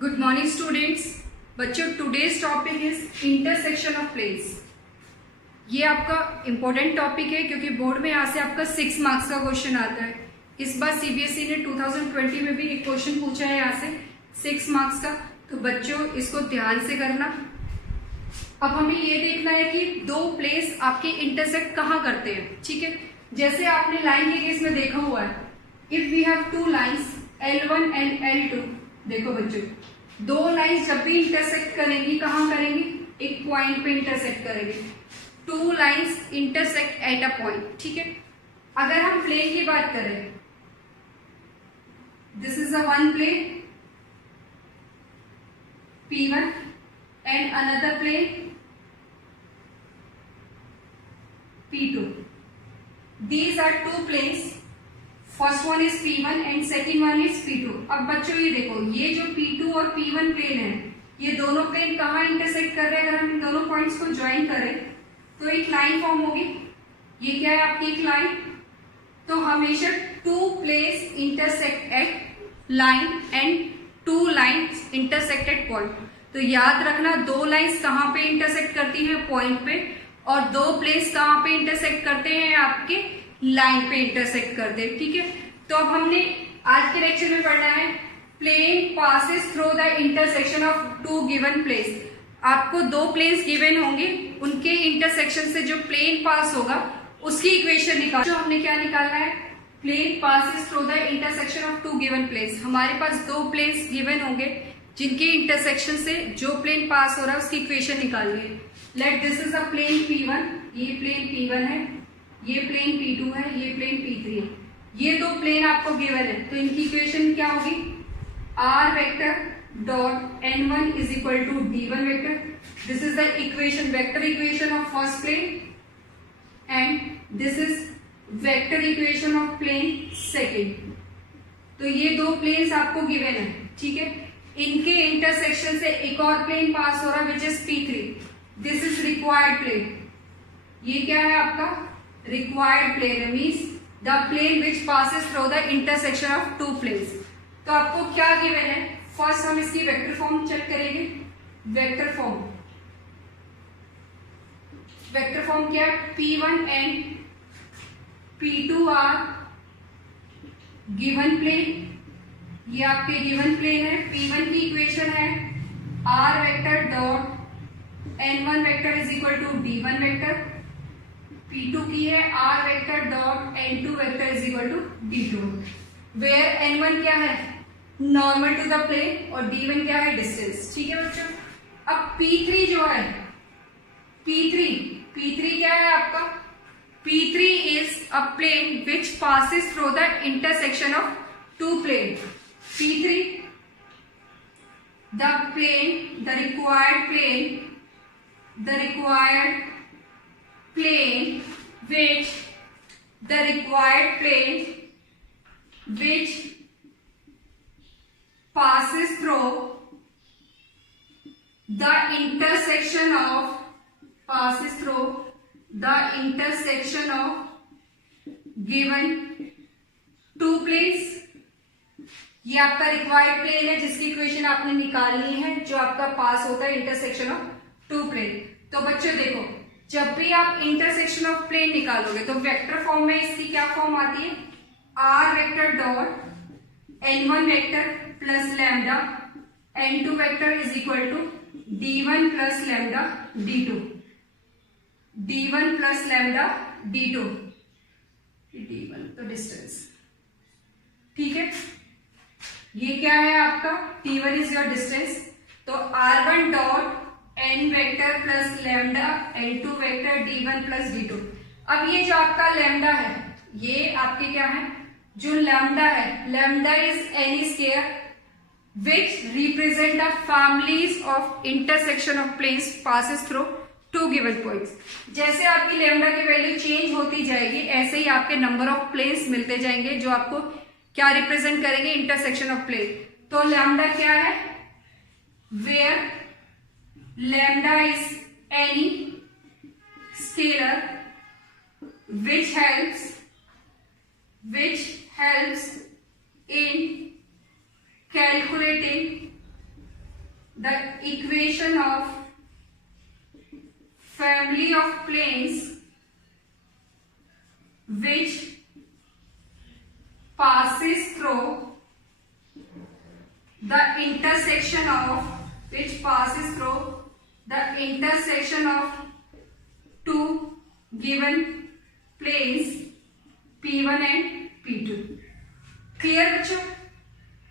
Good morning students. बच्चों, today's topic is intersection of planes. ये आपका इम्पोर्टेंट टॉपिक है क्योंकि बोर्ड में यहाँ से आपका 6 मार्क्स का क्वेश्चन आता है। इस बार सीबीएसई ने 2020 में भी एक क्वेश्चन पूछा है यहाँ से 6 मार्क्स का, तो बच्चों इसको ध्यान से करना। अब हमें ये देखना है कि दो प्लेस आपके इंटरसेक्ट कहाँ करते हैं, ठीक है। जैसे आपने लाइन के केस में देखा हुआ है, if we have two lines L1 and L2, देखो बच्चों दो लाइन्स जब भी इंटरसेक्ट करेंगी कहाँ करेंगी, एक पॉइंट पे इंटरसेक्ट करेंगे। Two lines intersect at a point, ठीक है। अगर हम प्लेन की बात करें, this is a one plane P1 and another plane P2. These are two planes. First one is P1 and second one is P2. अब बच्चों ये देखो, ये जो P2 और P1 प्लेन है, ये दोनों प्लेन कहाँ इंटरसेक्ट कर रहे हैं। अगर हम इन दोनों पॉइंट्स को ज्वाइन करें तो एक लाइन फॉर्म होगी। ये क्या है आपकी एक लाइन। तो हमेशा two planes intersect at line and two lines intersect at point. तो याद रखना, दो लाइन्स कहाँ पे इंटरसेक्ट करती हैं, पॉइंट पे, और दो प्लेस कहाँ पे इंटरसेक्ट करते हैं, आपके लाइन पे इंटरसेक्ट करते हैं, ठीक है। तो अब हमने आज के लेक्चर में पढ़ना है plane passes through the intersection of two given planes. आपको दो प्लेन्स गिवन होंगे, उनके इंटरसेक्शन से जो प्लेन पास होगा उसकी इक्वेशन निकाल। जो हमने क्या निकालना है, plane passes through the intersection of two given planes. हमारे पास दो प्लेन्स गिवन होंगे जिनके इंटरसेक्शन से जो प्लेन पास हो रहा है उसकी इक्वेशन निकालनी है। Let this is a plane P1, ये प्लेन P1 है, ये प्लेन P2 है, ये प्लेन P3 है। ये दो प्लेन आपको गिवन है, तो इनकी इक्वेशन क्या होगी, R vector dot N1 is equal to D1 vector. This is the equation, vector equation of first plane, and this is vector equation of plane second. तो ये दो प्लेन्स आपको गिवन है, ठीक है। इनके इंटरसेक्शन से एक और प्लेन पास हो रहा है which is P3। This is required plane. ये क्या है आपका रिक्वायर्ड प्लेन है, means the plane which passes through the intersection of two planes. तो आपको क्या गिवन है, फर्स्ट हम इसकी वेक्टर फॉर्म चेक करेंगे। वेक्टर फॉर्म क्या है, P1 and P2 are given plane. ये आपके गिवन प्लेन है। P1 की इक्वेशन है R vector dot N1 vector is equal to D1 vector. P2 की है R vector dot N2 vector is equal to D2, where N1 क्या है, normal to the plane, और D1 क्या है, डिस्टेंस, ठीक है बच्चों। अब P3 जो है, P3 क्या है आपका, P3 is a plane which passes through the intersection of two plane. P3 the required plane which passes through the intersection of given two planes। ये आपका रिक्वायर्ड प्लेन है जिसकी इक्वेशन आपने निकालनी है, जो आपका पास होता है इंटरसेक्शन ऑफ टू प्लेन। तो बच्चों देखो, जब भी आप इंटरसेक्शन ऑफ प्लेन निकालोगे तो वेक्टर फॉर्म में इसकी क्या फॉर्म आती है, R vector dot N1 vector plus lambda N2 vector is equal to D1 plus lambda D2, D1 plus lambda D2, D1 तो डिस्टेंस, ठीक है। ये क्या है आपका, T1 इज योर डिस्टेंस। तो R1 dot N vector plus lambda N2 vector D1 plus D2। अब ये जो आपका लैम्डा है, ये आपके क्या है, जो लैम्डा है, lambda is any scalar which represent the families of intersection of planes passes through two given points. जैसे आपकी लैम्डा की वैल्यू चेंज होती जाएगी, ऐसे ही आपके नंबर ऑफ प्लेन्स मिलते जाएंगे जो आपको क्या रिप्रेजेंट करेंगे, इंटरसेक्शन ऑफ प्लेन। तो लैम्डा क्या है, where lambda is any scalar which helps in calculating the equation of family of planes which passes through the intersection of two given planes P1 and P2। Clear बच्चों?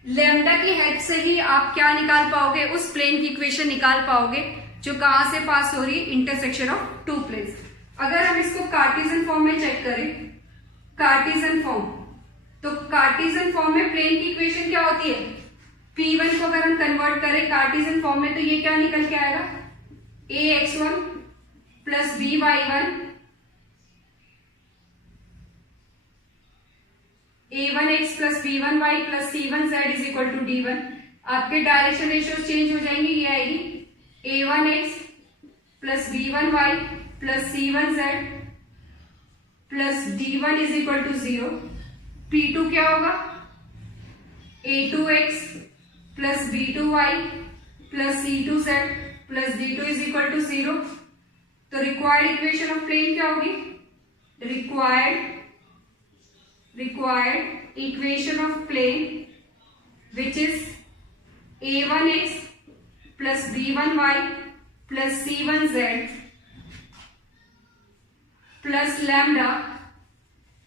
Lambda की help से ही आप क्या निकाल पाओगे, उस प्लेन की equation निकाल पाओगे जो कहां से पास हो रही है, इंटरसेक्शन ऑफ टू प्लेन्स। अगर हम इसको कार्टेशियन फॉर्म में चेक करें, कार्टेशियन फॉर्म, तो कार्टेशियन फॉर्म में प्लेन की इक्वेशन क्या होती है, P1 को अगर हम कन्वर्ट करें कार्टेशियन फॉर्म में तो ये क्या निकल के आएगा, ax1 plus by1 a1x plus b1y plus c1z is equal to d1। आपके डायरेक्शन रेशियो चेंज हो जाएंगे, ये आएगी a1x plus b1y plus c1z plus d1 is equal to 0। p2 क्या होगा, a2x plus b2y plus c2z plus d2 is equal to 0। तो required equation of plane क्या होगी, required equation of plane which is a1x plus b1y plus c1z plus lambda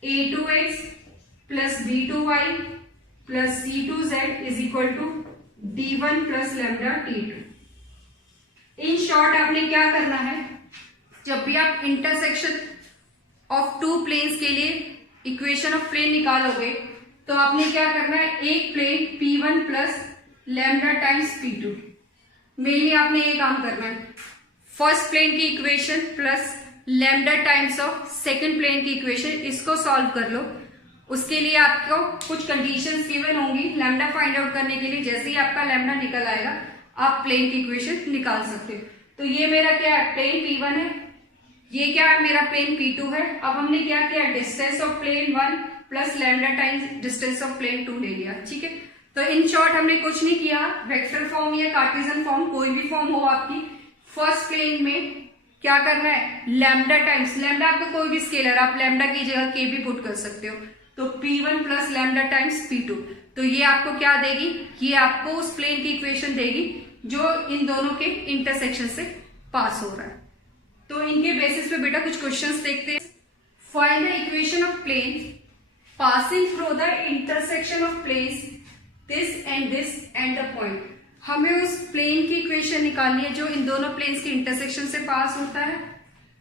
a2x plus b2y plus c2z is equal to d1 plus lambda t2। In short आपने क्या करना है, जब भी आप intersection of two planes के लिए equation of plane निकालोगे तो आपने क्या करना है, एक plane P1 plus lambda times P2, mainly आपने ये काम करना है। फर्स्ट प्लेन की equation plus lambda times of second plane की इक्वेशन, इसको सॉल्व कर लो। उसके लिए आपको कुछ कंडीशंस गिवन होंगी लैम्डा फाइंड आउट करने के लिए। जैसे ही आपका लैम्डा निकल आएगा आप प्लेन की इक्वेशन निकाल सकते हो। तो ये मेरा क्या है, प्लेन P1 है, ये क्या है, मेरा प्लेन P2 है। अब हमने क्या किया, distance of plane 1 plus lambda times distance of plane 2 ले लिया। ठीक है, तो इन शॉर्ट हमने कुछ नहीं किया, वेक्टर फॉर्म या कार्टेशियन फॉर्म कोई भी फॉर्म हो आपकी, फर्स्ट प्लेन में क्या करना है, लैम्डा टाइम्स, लैम्डा आपका कोई भी स्केलर, आप लैम्डा की जगह के भी पुट कर सकते हो। तो P1 plus lambda times P2, तो ये आपको क्या देगी, ये आपको उस प्लेन की इक्वेशन देगी जो इन दोनों के इंटरसेक्शन से पास हो रहा है। तो इनके बेसिस पे बेटा कुछ क्वेश्चंस देखते हैं। Find the equation of plane passing through the intersection of planes this and the point. हमें उस प्लेन की इक्वेशन निकालनी है जो इन दोनों प्लेन्स के इंटरसेक्शन से पास होता है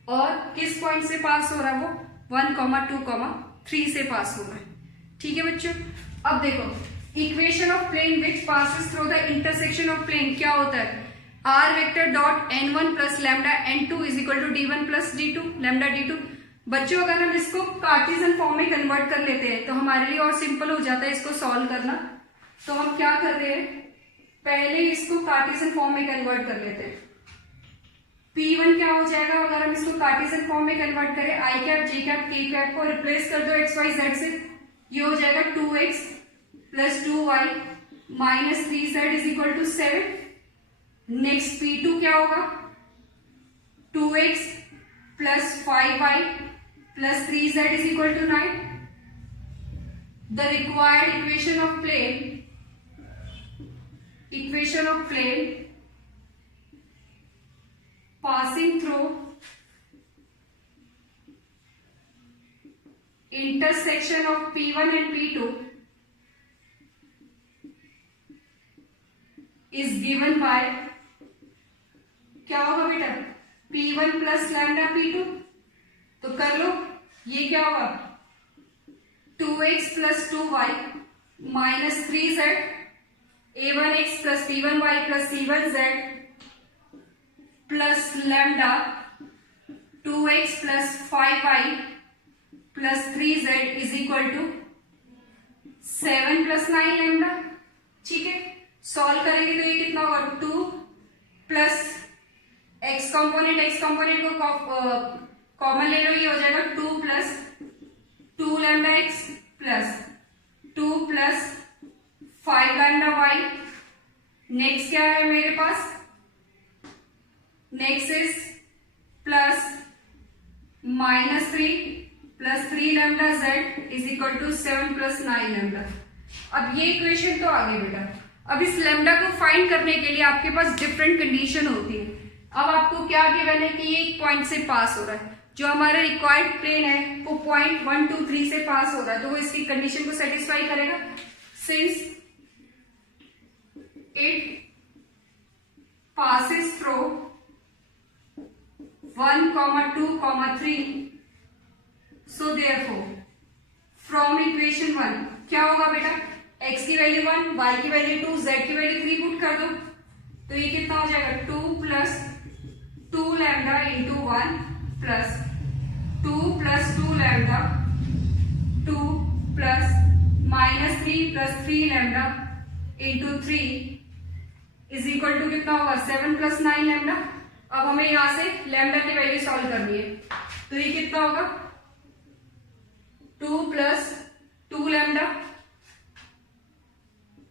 और किस पॉइंट से पास हो रहा है, वो 1, 2, 3 से पास हो रहा है। ठीक है बच्चों, अब देखो equation of plane which passes through the intersection of plane क्या होता है, R vector dot n1 plus lambda n2 is equal to d1 plus d2 lambda d2। बच्चों अगर हम इसको कार्टेशियन फॉर्म में कन्वर्ट कर लेते हैं तो हमारे लिए और सिंपल हो जाता है इसको सॉल्व करना। तो हम क्या कर रहे हैं, पहले इसको कार्टेशियन फॉर्म में कन्वर्ट कर लेते हैं। P1 क्या हो जाएगा, अगर हम इसको कार्टेशियन फॉर्म में कन्वर्ट करें, आई कैप जे कैप के कैप को रिप्लेस कर दो एक्स वाई जेड से, ये हो जाएगा 2x plus 2y minus 3z is equal to 7। Next P2 क्या होगा, 2x plus 5y plus 3z is equal to 9। The required equation of plane passing through intersection of P1 and P2 is given by, क्या होगा बेटा, P1 plus lambda P2। तो कर लो, ये क्या होगा 2x plus 2y minus 3z a1x plus b1y plus c1z plus lambda 2x plus 5y plus 3z is equal to 7 plus 9 lambda. ठीक है, सॉल्व करेंगे तो ये कितना होगा, 2 प्लस x कंपोनेंट को कॉमन ले लो, ये हो जाएगा 2 plus 2 lambda x plus 2 plus 5 lambda y next क्या है मेरे पास, next is plus -3 plus 3 lambda z is equal to 7 plus 9 lambda. अब ये इक्वेशन तो आ गई बेटा। अब इस लैम्डा को फाइंड करने के लिए आपके पास डिफरेंट कंडीशन होती है। अब आपको क्या गिवन है कि ये एक पॉइंट से पास हो रहा है, जो हमारा रिक्वायर्ड प्लेन है वो पॉइंट 1 2 3 से पास हो रहा है, तो वो इसकी कंडीशन को सेटिस्फाई करेगा। Since it passes through 1, 2, 3, so therefore from equation 1 क्या होगा बेटा, x की वैल्यू 1, y की वैल्यू 2, z की वैल्यू 3 पुट कर दो, तो ये कितना हो जाएगा 2 plus 2 lambda into 1 plus 2 plus 2 lambda 2 plus -3 plus 3 lambda into 3 is equal to कितना होगा 7 प्लस 9 लैम्डा। अब हमें यहां से लैम्डा की वैल्यू सॉल्व करनी है, तो ये कितना होगा 2 plus 2 lambda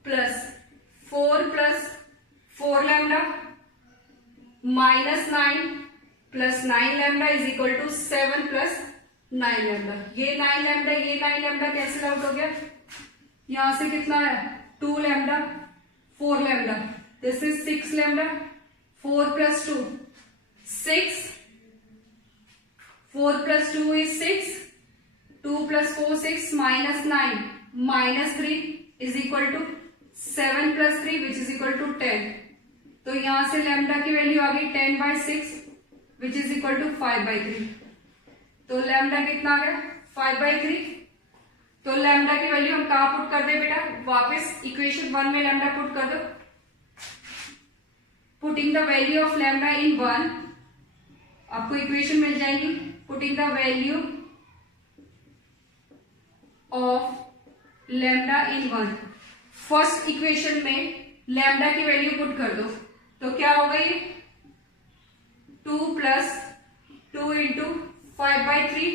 plus 4 plus 4 lambda -9 plus 9 lambda is equal to 7 plus 9 lambda. ये 9 लैम्डा ये 9 लैम्डा कैंसिल आउट हो गया, यहां से कितना है 2 lambda 4 lambda, this is 6 lambda, 4 plus 2 6, 4 plus 2 is 6, 2 plus 4 6 minus 9 minus 3 is equal to 7 plus 3 which is equal to 10। तो यहां से लैम्डा की वैल्यू आ गई 10/6 which is equal to 5/3। तो लैम्डा कितना आ गया 5/3। तो लैम्डा की वैल्यू हम कहां पुट कर दे बेटा, वापस इक्वेशन 1 में लैम्डा पुट कर दो। Putting the value of lambda in 1 आपको इक्वेशन मिल जाएगी। Putting the value of lambda in 1, first equation में लैम्डा की वैल्यू पुट कर दो, तो क्या हो गई 2 प्लस 2 इंटू 5/3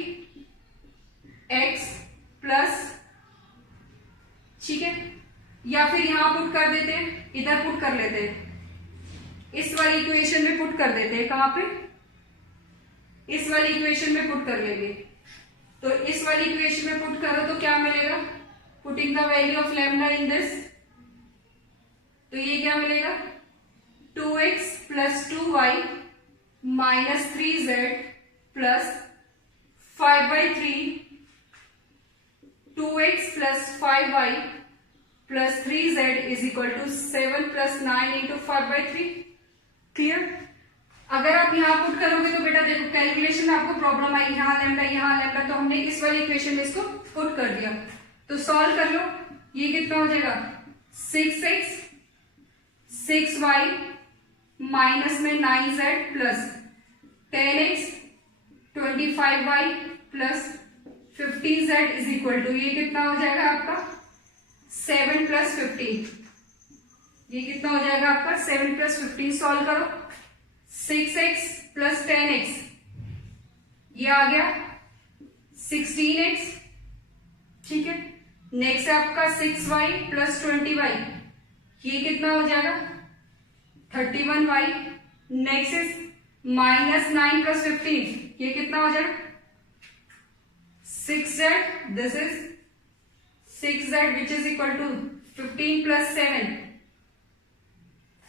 x प्लस, ठीक है, या फिर यहां पुट कर देते हैं, इधर पुट कर लेते हैं, इस वाली इक्वेशन में पुट कर देते हैं, कहां पे इस वाली इक्वेशन में पुट कर लेंगे। तो इस वाली इक्वेशन में पुट करो तो क्या मिलेगा, putting the value of lambda in this, तो ये क्या मिलेगा 2x plus 2y minus 3z plus 5/3 2x plus 5y plus 3z is equal to 7 plus 9 into 5/3। Clear. अगर आप यहां पुट करोगे तो बेटा देखो कैलकुलेशन में आपको प्रॉब्लम आई, यहां लैम्डा, तो हमने इस वाली इक्वेशन में इसको पुट कर दिया। तो सॉल्व कर लो, ये कितना हो जाएगा 6x 6y माइनस में 9z plus 10x 25y plus 15z is equal to, ये कितना हो जाएगा आपका 7 प्लस 15, ये कितना हो जाएगा आपका 7 प्लस 15। सॉल्व करो 6x प्लस 10x ये आ गया 16x, ठीक है। नेक्स्ट है आपका 6y प्लस 20y, ये कितना हो जाएगा 31y। Next is minus 9 plus 15, ये कितना हो जाएगा 6z, this is 6z which is equal to 15 plus 7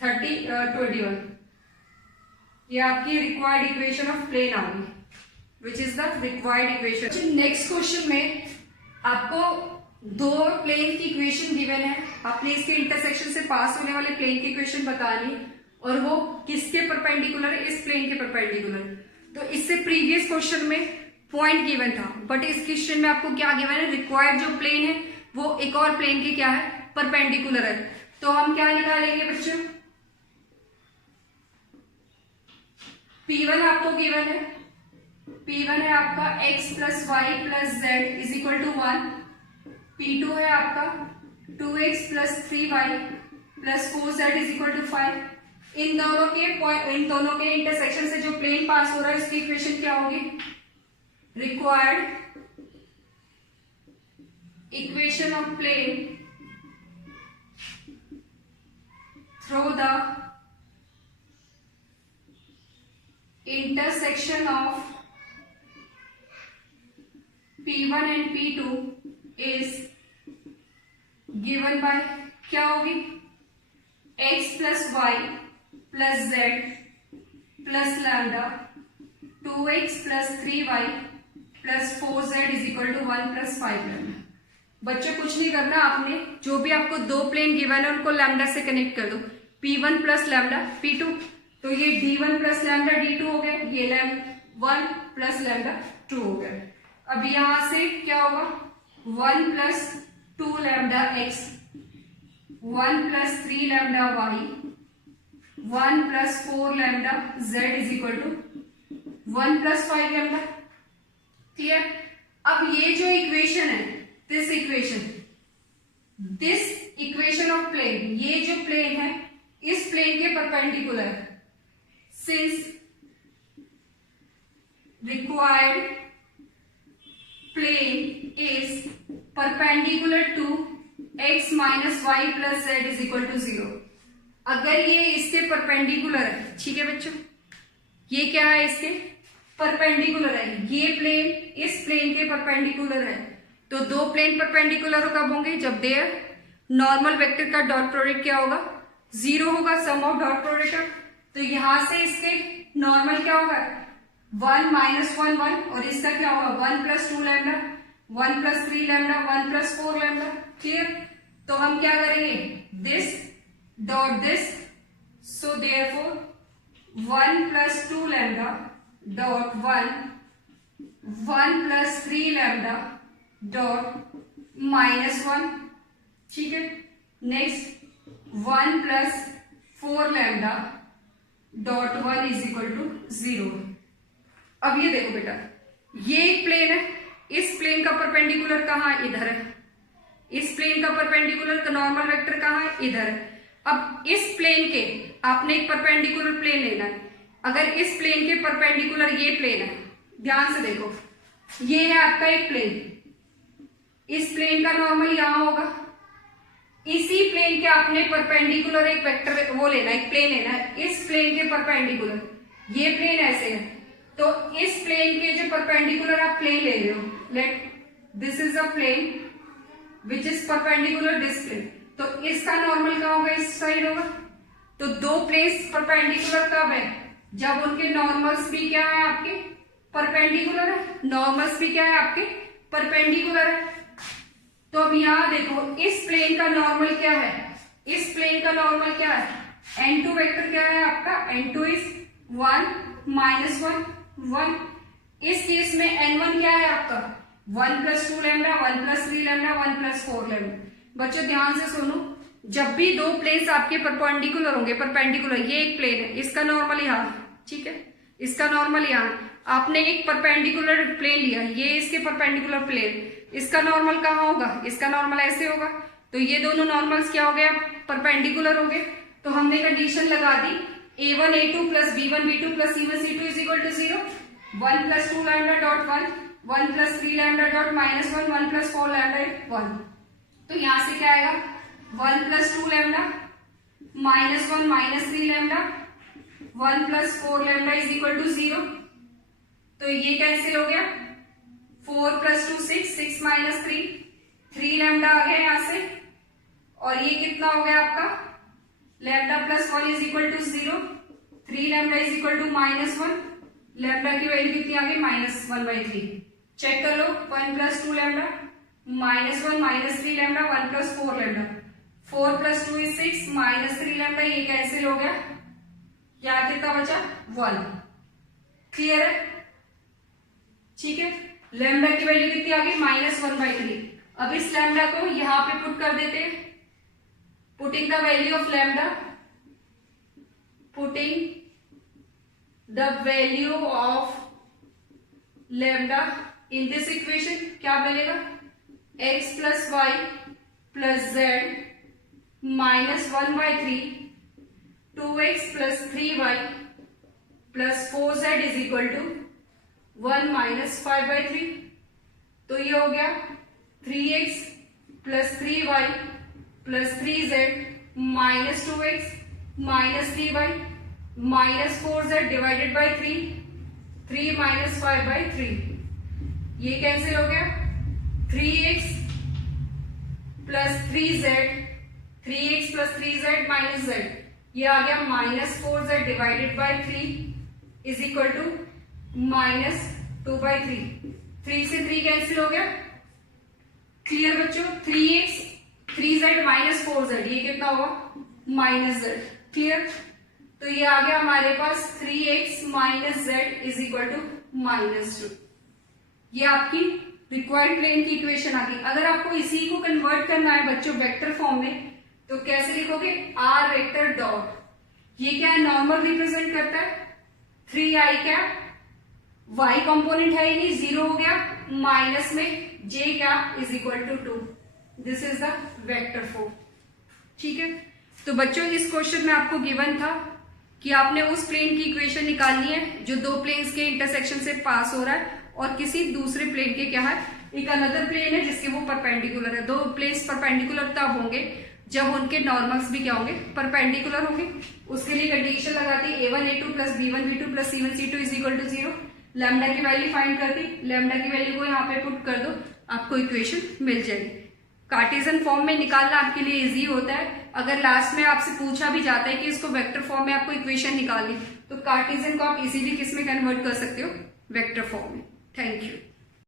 21। ये आपकी रिक्वायर्ड इक्वेशन ऑफ प्लेन आ गई, which is the required equation. Next question में आपको दो प्लेन की इक्वेशन गिवन है, आपने इसके इंटरसेक्शन से पास होने वाले प्लेन की इक्वेशन बतानी, और वो किसके परपेंडिकुलर है, इस प्लेन के परपेंडिकुलर। तो इससे प्रीवियस क्वेश्चन में पॉइंट गिवन था, बट इस क्वेश्चन में आपको क्या गिवन है, रिक्वायर्ड जो प्लेन है वो एक और प्लेन के क्या है, परपेंडिकुलर है। तो हम क्या निकालेंगे बच्चों, P1 आपको गिवन है, P1 है आपका x plus y plus z is equal to 1, P2 है आपका 2x plus 3y plus 4z is equal to 5। इन दोनों के इंटरसेक्शन से जो प्लेन पास हो रहा है इसकी इक्वेशन क्या होगी, required equation of plane through the intersection of P1 and P2 is given by क्या होगी, x plus y plus z plus lambda 2x plus 3y plus 4z is equal to 1 plus 5 lambda। बच्चों कुछ नहीं करना, आपने जो भी आपको दो प्लेन गिवन है उनको लैम्डा से कनेक्ट कर दो, P1 प्लस लैम्डा P2, तो ये D1 प्लस लैम्डा D2 हो गया, ये लैम्डा 1 प्लस लैम्डा 2 हो गया। अब यहां से क्या होगा, 1 plus 2 lambda x, 1 plus 3 lambda y, 1 plus 4 lambda z is equal to 1 plus 5 lambda. Clear. अब ये जो इक्वेशन है, दिस इक्वेशन ऑफ प्लेन, ये जो प्लेन है इस प्लेन के perpendicular, since required plane is perpendicular to x minus y plus z is equal to 0। अगर ये इसके परपेंडिकुलर है, ठीक है बच्चों, ये क्या है, इसके परपेंडिकुलर है, ये प्लेन इस प्लेन के परपेंडिकुलर है, तो दो प्लेन परपेंडिकुलर कब होंगे, जब देयर नॉर्मल वेक्टर का डॉट प्रोडक्ट क्या होगा, 0 होगा, सम ऑफ डॉट प्रोडक्ट। तो यहां से इसके नॉर्मल क्या होगा, 1 माइनस 1 1, और इसका क्या होगा 1 plus 2 lambda, 1 plus 3 lambda, 1 plus 4 lambda. Clear. तो हम क्या करेंगे, this dot this, so therefore 1 plus 2 lambda dot 1 plus 3 lambda dot -1, ठीक है। Next 1 plus 4 lambda dot 1 is equal to 0। अब ये देखो बेटा, ये एक प्लेन है, इस प्लेन का परपेंडिकुलर कहाँ है, इधर है, इस प्लेन का परपेंडिकुलर का नॉर्मल वेक्टर कहाँ है, इधर है। अब इस प्लेन के आपने एक परपेंडिकुलर प्लेन लेना है, अगर इस प्लेन के परपेंडिकुलर ये प्लेन है, ध्यान से देखो, ये है आपका एक प्लेन, इस प्लेन का नॉर्मल यहां होगा, इसी प्लेन के आपने परपेंडिकुलर एक वेक्टर वो लेना है, एक प्लेन लेना है, इस प्लेन के परपेंडिकुलर, ये प्लेन ऐसे है, तो इस प्लेन के जो परपेंडिकुलर आप प्लेन ले रहे हो, let this is a plane which is perpendicular this plane, तो इसका नॉर्मल क्या होगा, इस साइड होगा। तो दो प्लेन्स परपेंडिकुलर कब है, जब उनके नॉर्मल्स भी क्या है, आपके परपेंडिकुलर है, नॉर्मल्स भी क्या है, आपके परपेंडिकुलर है। तो अब यहां देखो, इस प्लेन का नॉर्मल क्या है, इस प्लेन का नॉर्मल क्या है, n2 वेक्टर क्या है आपका, n2 इज 1 माइनस 1 1। इस केस में n1 क्या है आपका, 1 plus 2 lambda, 1 plus 3 lambda, 1 plus 4 lambda. बच्चों ध्यान से सुनो, जब भी दो प्लेन्स आपके परपेंडिकुलर होंगे, परपेंडिकुलर, ये एक प्लेन है, इसका नॉर्मल यहाँ, ठीक है, इसका नॉर्मल यहाँ, आपने एक परपेंडिकुलर प्लेन लिया, ये इसके परपेंडिकुलर प्लेन, इसका नॉर्मल कहाँ होगा, इसका नॉर्मल ऐसे होगा, तो ये दोनों नॉर्मल्स क्या हो गए, परपेंडिकुलर हो गए। तो हमने कंडीशन लगा दी, a1 a2 plus b1 b2 plus c1 c2 is equal to 0, 1 plus 2 lambda dot 1, 1 plus 3 lambda dot -1, 1 plus 4 lambda 1। तो यहां से क्या आएगा, 1 plus 2 lambda -1 minus 3 lambda, 1 plus 4 lambda is equal to 0। तो ये कैंसिल हो गया, 4 प्लस 2 6 माइनस 3 लैम्डा आ गया यहां से, और ये कितना हो गया आपका, lambda plus 1 is equal to 0, 3 lambda is equal to -1, lambda की वैल्यू कितनी आ गई, -1/3। चेक कर लो, 1 plus 2 lambda, -1 minus 3 lambda, 1 plus 4 lambda, 4 plus 2 is 6 minus 3 lambda, ये कैंसिल हो गया, क्या कितना बचा, 1। क्लियर है, ठीक है। लैम्डा की वैल्यू कितनी आ गई, -1/3। अब इस लैम्डा को यहां पे पुट कर देते हैं, putting the value of lambda, putting the value of lambda in this equation, क्या मिलेगा, x plus y plus z -1/3 2x plus 3y plus 4z is equal to 1 minus 5/3। तो ये हो गया 3x plus 3y plus 3z minus 2x -3y, -4z divided by 3, 3 - 5/3, ये cancel हो गया। 3x plus 3z, 3x plus 3z minus z, ये आ गया -4z divided by 3 is equal to -2/3। 3 से 3 कैंसिल हो गया। क्लियर बच्चों? 3x 3z माइनस 4z, ये कितना होगा -z। क्लियर? तो ये आ गया हमारे पास 3x minus z is equal to -2। ये आपकी रिक्वायर्ड प्लेन की इक्वेशन आ गई। अगर आपको इसी को कन्वर्ट करना है बच्चों वेक्टर फॉर्म में, तो कैसे लिखोगे? r वेक्टर डॉट, ये क्या है, नॉर्मल रिप्रेजेंट करता है 3i कैप, y कंपोनेंट है ही नहीं, 0 हो गया, माइनस में j cap is equal to 2। This is the vector form. ठीक है, तो बच्चों इस क्वेश्चन में आपको गिवन था कि आपने उस प्लेन की इक्वेशन निकालनी है जो दो प्लेन्स के इंटरसेक्शन से पास हो रहा है और किसी दूसरे प्लेन के क्या है, एक अनदर प्लेन है जिसके वो परपेंडिकुलर है। दो प्लेन्स परपेंडिकुलर तब होंगे जब उनके नॉर्मल्स भी क्या होंगे, परपेंडिकुलर होंगे। उसके लिए कंडीशन लगाती है a1 a2 plus b1 b2 plus c1 c2 is equal to 0। Lambda की वैल्यू फाइंड करती, लैम्डा की वैल्यू को यहाँ पे पुट कर दो, आपको इक्वेशन मिल जाएगी। कार्टेशियन फॉर्म में निकालना आपके लिए इजी होता है। अगर लास्ट में आपसे पूछा भी जाता है कि इसको वेक्टर फॉर्म में आपको इक्वेशन निकालनी, तो कार्टेशियन को आप इजीली किस में कन्वर्ट कर सकते हो, वेक्टर फॉर्म में। Thank you.